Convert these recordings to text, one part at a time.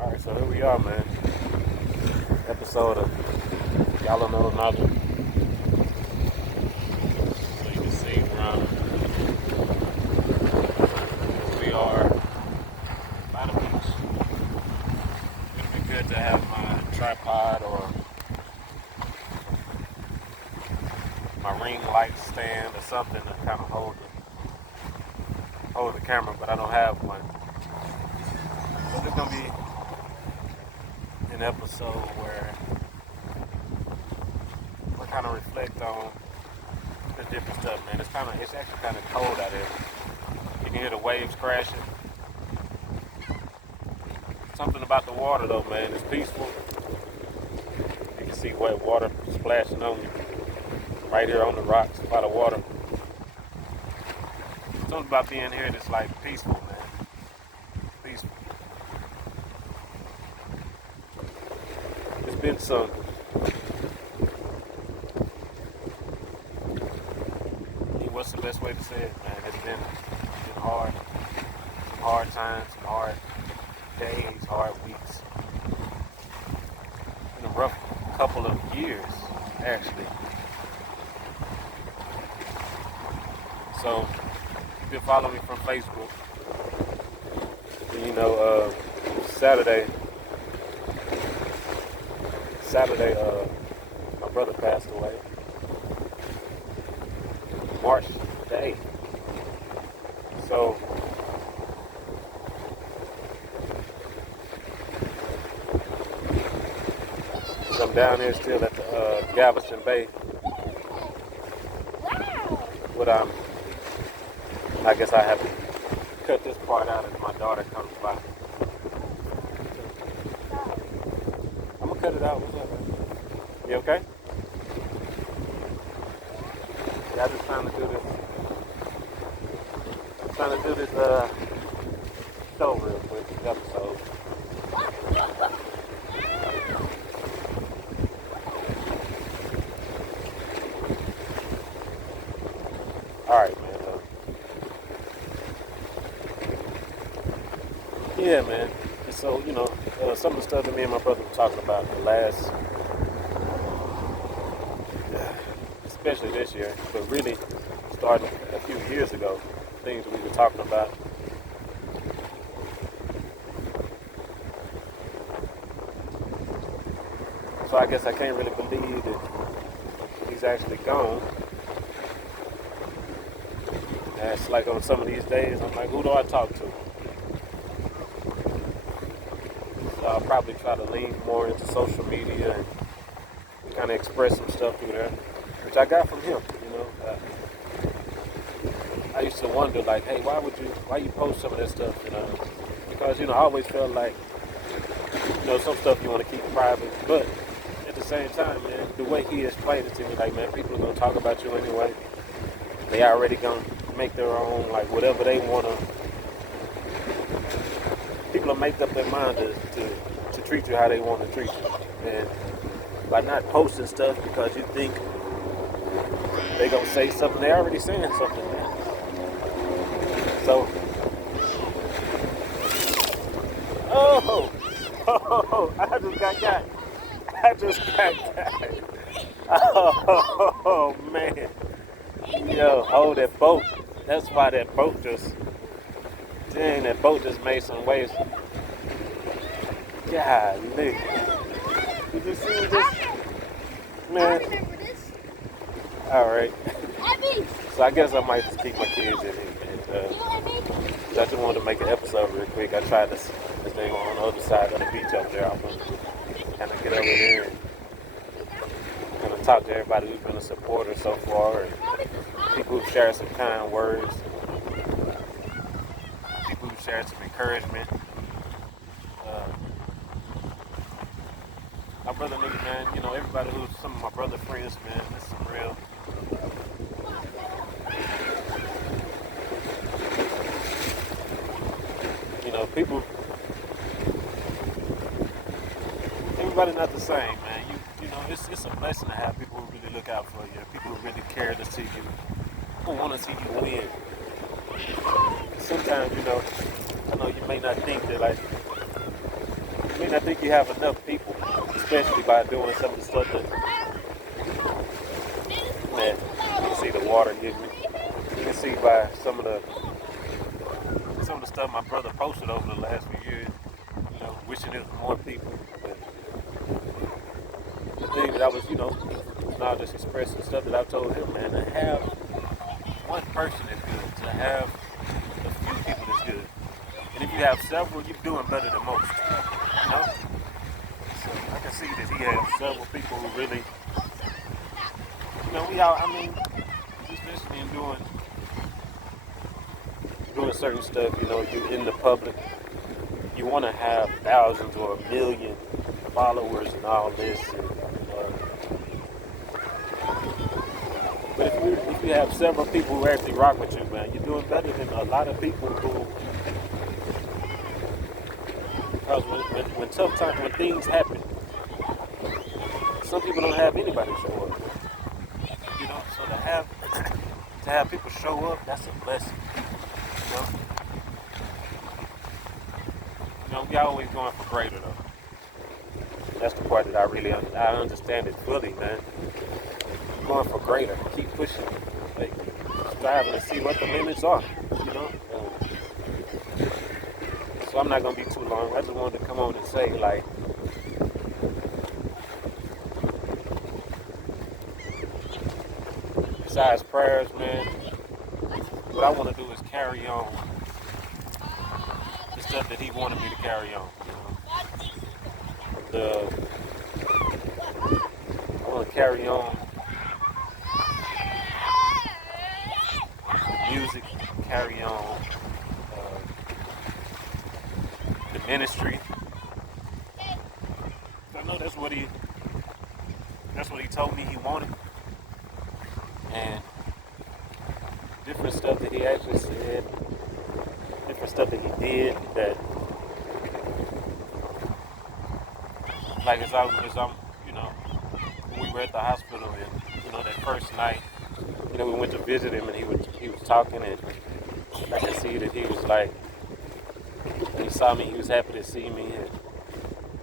Alright, so here we are, man. Episode of Yala know another. So you can see around we are by the beach. It'd be good to have my tripod or my ring light stand or something to kind of hold the camera, but I don't have one. So this is gonna be an episode where we kind of reflect on the different stuff, man. It's actually kind of cold out there. You can hear the waves crashing. Something about the water though, man. It's peaceful. You can see wet water splashing on you right here on the rocks by the water. Something about being here that's like peaceful, man. Peaceful. It's been what's the best way to say it, man? It's been hard. Some hard times, some hard days, hard weeks. It's been a rough couple of years, actually. So, if you follow me from Facebook, you know, Saturday, my brother passed away. March the 8th. So, I'm down here still at the Galveston Bay. But I guess I have to cut this part out as my daughter comes by. I'm gonna cut it out. What's up, man? You okay? Yeah, I'm just trying to do this show real quick, this episode. Alright, man. Yeah, man. And so, you know, some of the stuff that me and my brother were talking about the last, especially this year, but really starting a few years ago, things we were talking about. So I guess I can't really believe that he's actually gone. And it's like on some of these days, I'm like, who do I talk to? So I'll probably try to lean more into social media and kind of express some stuff through there, which I got from him, you know. I used to wonder, like, hey, why you post some of that stuff, you know? Because, you know, I always felt like, you know, some stuff you want to keep private, but at the same time, man, the way he explained it to me, like, man, people are going to talk about you anyway. They already going to make their own, like, whatever they want to. People will make up their mind to treat you how they want to treat you. And by not posting stuff because you think they're going to say something, they're already saying something, man. So, I just got got. Oh, man. Yo, that boat. That's why that boat just made some waves. Golly. Did you see this? Man. I remember this. Alright. Abby! So I guess I might just keep my kids in here. I just wanted to make an episode real quick. I tried this thing on the other side of the beach up there. I'm going to kind of get over there and kind of talk to everybody who's been a supporter so far, and people who've shared some kind words, people who've shared some encouragement. My brother niggas, man, you know, everybody who's some of my brother friends, man, that's some real. You know, people, everybody's not the same, man. You know, it's a blessing to have people who really look out for you, people who really care to see you, who want to see you win. Sometimes, you know, I know you may not think that, like, I think you have enough people, especially by doing some of the stuff that you can see the water getting me. You can see by some of the stuff my brother posted over the last few years, wishing it was more people. But the thing that I was, now just expressing stuff that I told him, man, to have one person is good, to have a few people is good. And if you have several, you're doing better than most. So I can see that he has several people who really, especially in doing certain stuff, you're in the public. You want to have thousands or a million followers and all this. But if you have several people who actually rock with you, man, you're doing better than a lot of people who. Because when tough times, when things happen, some people don't have anybody show up. So to have people show up, that's a blessing. We always going for greater though. That's the part that I understand it fully, man. Going for greater, keep pushing, like striving to see what the limits are, So I'm not gonna be too long. I just wanted to come on and say, like, besides prayers, man, what I want to do is carry on the stuff that he wanted me to carry on. I want to carry on music, carry on the ministry. I know that's what he told me he wanted. And different stuff that he actually said, different stuff that he did that, like as I'm, when we were at the hospital and, that first night, we went to visit him and he was talking and I could see that he was like, when he saw me, he was happy to see me. And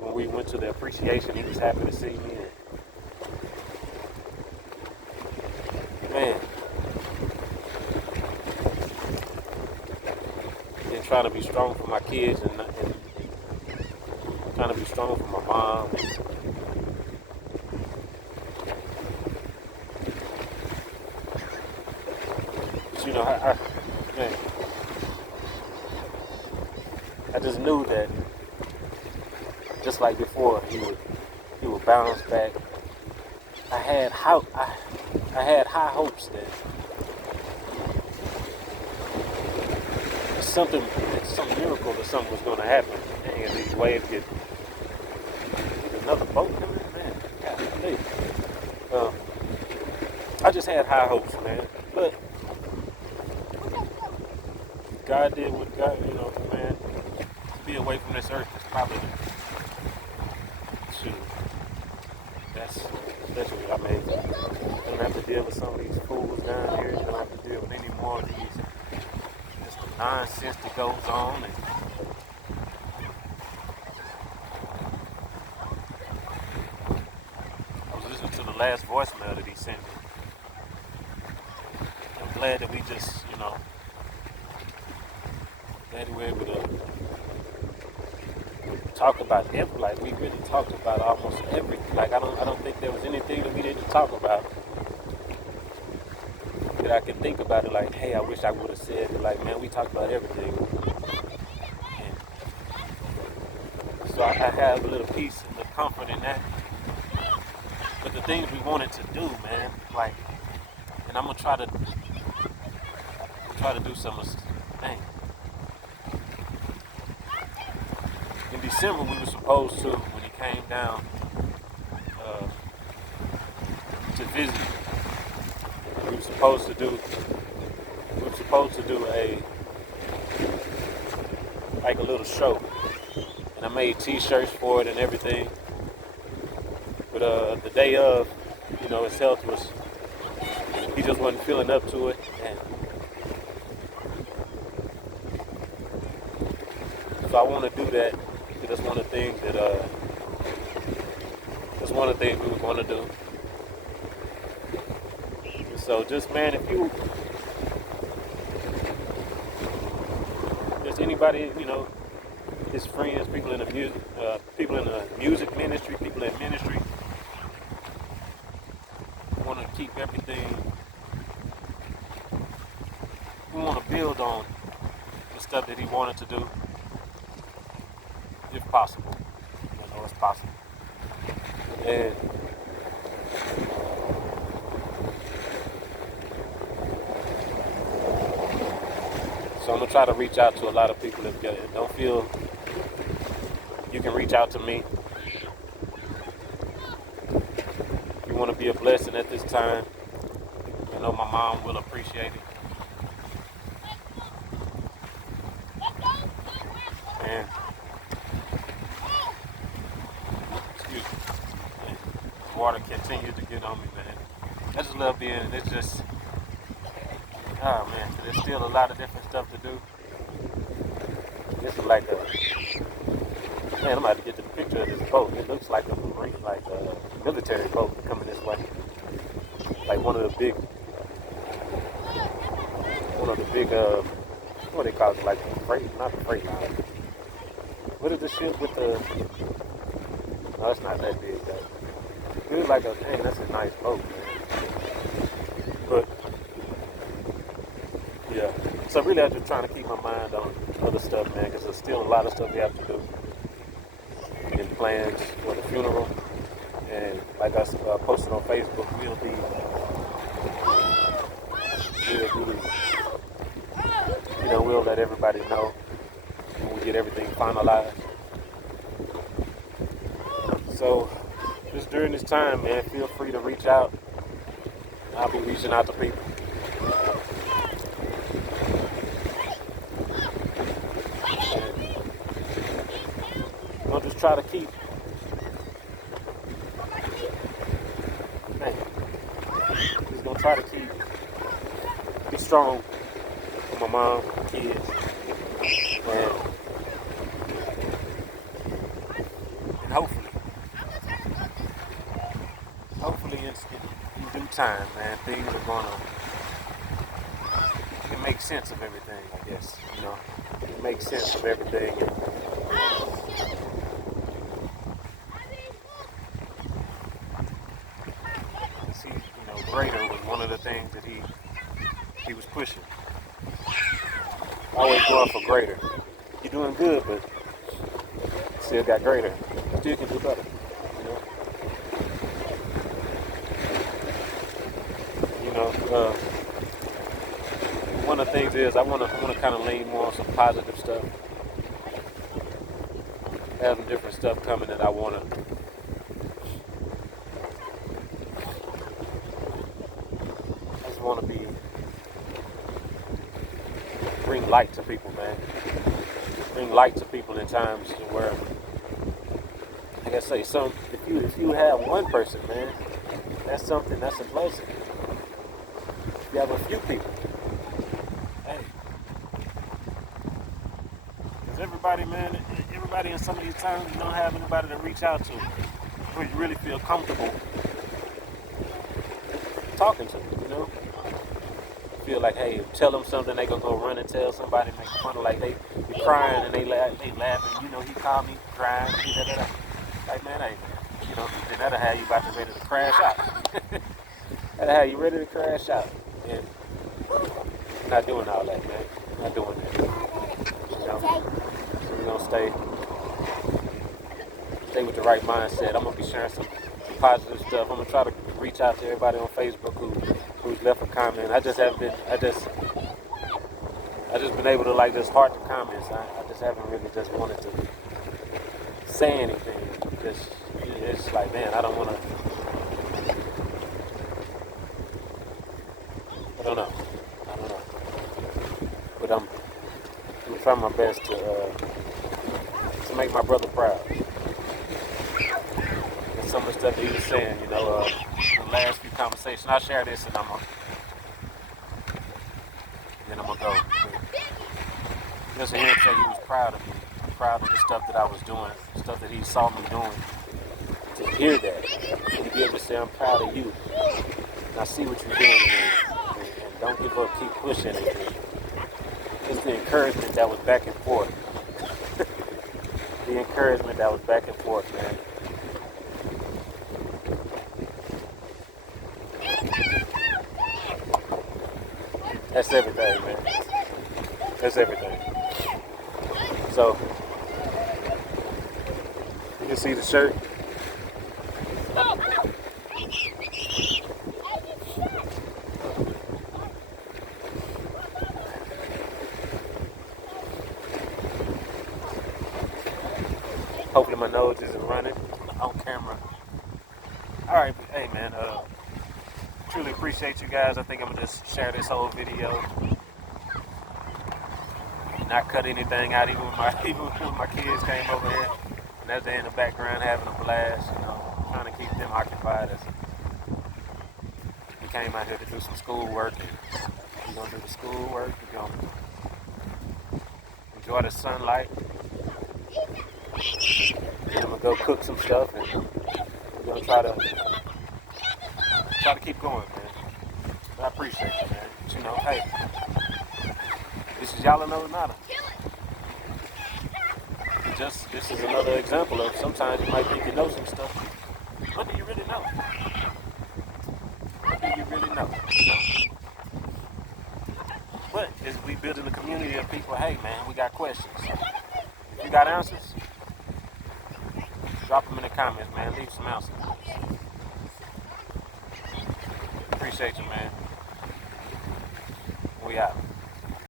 when we went to the appreciation, he was happy to see me. And man, and trying to be strong for my kids and trying to be strong for my mom. But I just knew that just like before, he would bounce back. I had high hopes that some miracle or something was going to happen. And these waves get another boat coming in, man. God, I just had high hopes, man. But God did what God, man. To be away from this earth is probably that's what I made. Don't have to deal with some of these fools down here. Don't have to deal with any more of these just the nonsense that goes on. And I was listening to the last voicemail that he sent me. I'm glad that we just, glad we were able to talk about everything. Like we really talked about almost everything. Like I don't think there was anything that we didn't talk about that I can think about it. Like, hey, I wish I would have said it. Like, man, we talked about everything. And so I have a little peace and the comfort in that. But the things we wanted to do, man, like, and I'm gonna try to do some of this thing. In December, we were supposed to, when he came down to visit, we were supposed to do a little show, and I made T-shirts for it and everything. But the day of, his health was, he just wasn't feeling up to it, and so I want to do that. because that's one of the things that that's one of the things we were going to do. And so just man, if you just anybody, his friends, people in the music ministry, people in ministry, want to keep everything. We want to build on the stuff that he wanted to do, if possible. It's possible. And so I'm gonna try to reach out to a lot of people. If you don't feel, you can reach out to me. If you want to be a blessing at this time, I know my mom will appreciate it. And excuse me, water continues to get on me, man. I just love being. It's just, oh man, there's still a lot of different stuff to do. This is like a, man, I'm about to get the picture of this boat. It looks like a marine, like a military boat coming this way. Like one of the big, what do they call it? Like freight, not the freight line. What is the ship with the, no, it's not that big though. It was like a, dang, that's a nice boat, man. But, yeah. So really I'm just trying to keep my mind on other stuff, man, because there's still a lot of stuff we have to do. And plans for the funeral. And like I posted on Facebook, we'll let everybody know when we get everything finalized. So just during this time, man, feel free to reach out. I'll be reaching out to people. And I'll just try to keep, man, just gonna try to be strong for my mom, kids, and hopefully in due time, man, things are gonna, you can make sense of everything, I guess, you can make sense of everything. And see, greater was one of the things that he was pushing. Always going for greater. You're doing good, but still got greater. Still can do better. One of the things is I want to kind of lean more on some positive stuff. I have some different stuff coming that I want to. I just want to bring light to people, man. Bring light to people in times where, like I say, if you have one person, man, that's something. That's a blessing. If you have a few people, hey, because everybody in some of these times, you don't have anybody to reach out to where you really feel comfortable talking to, Feel like, hey, tell them something, they gonna go run and tell somebody, make fun of, like they be crying and they laughing, he called me crying, like, man, hey, then that'll have you about to ready to crash out. That'll have you ready to crash out. And I'm not doing all that, man. I'm not doing that. So we're gonna stay with the right mindset. I'm gonna be sharing some positive stuff. I'm gonna try to reach out to everybody on Facebook who's left a comment. I just been able to just heart the comments. I just haven't really just wanted to say anything. It's like, man, I don't know. But I'm trying my best to make my brother proud. And some of the stuff that he was saying, the last few conversations. I'll share this and then I'm gonna go. Just to hear him say he was proud of me. proud of the stuff that I was doing, stuff that he saw me doing. To hear that and be able to say, I'm proud of you. And I see what you're doing, and don't give up, keep pushing it. It's the encouragement that was back and forth. The encouragement that was back and forth, man. That's everything, man. That's everything. So, you can see the shirt. Hopefully my nose isn't running on camera. Alright, hey man, truly appreciate you guys. I think I'm gonna just share this whole video. Not cut anything out, even when my kids came over here. And as they're in the background having a blast, trying to keep them occupied. As we came out here to do some schoolwork, and we're gonna do the schoolwork. We're gonna enjoy the sunlight. And I'm gonna go cook some stuff, and we're gonna try to keep going, man. I appreciate you, man. But hey, this is Yala knows nada. This is another example of sometimes you might think you know some stuff. What do you really know? What do you really know? But as we building a community of people, hey man, we got questions. If you got answers, drop them in the comments, man. Leave some answers. Appreciate you, man. We out.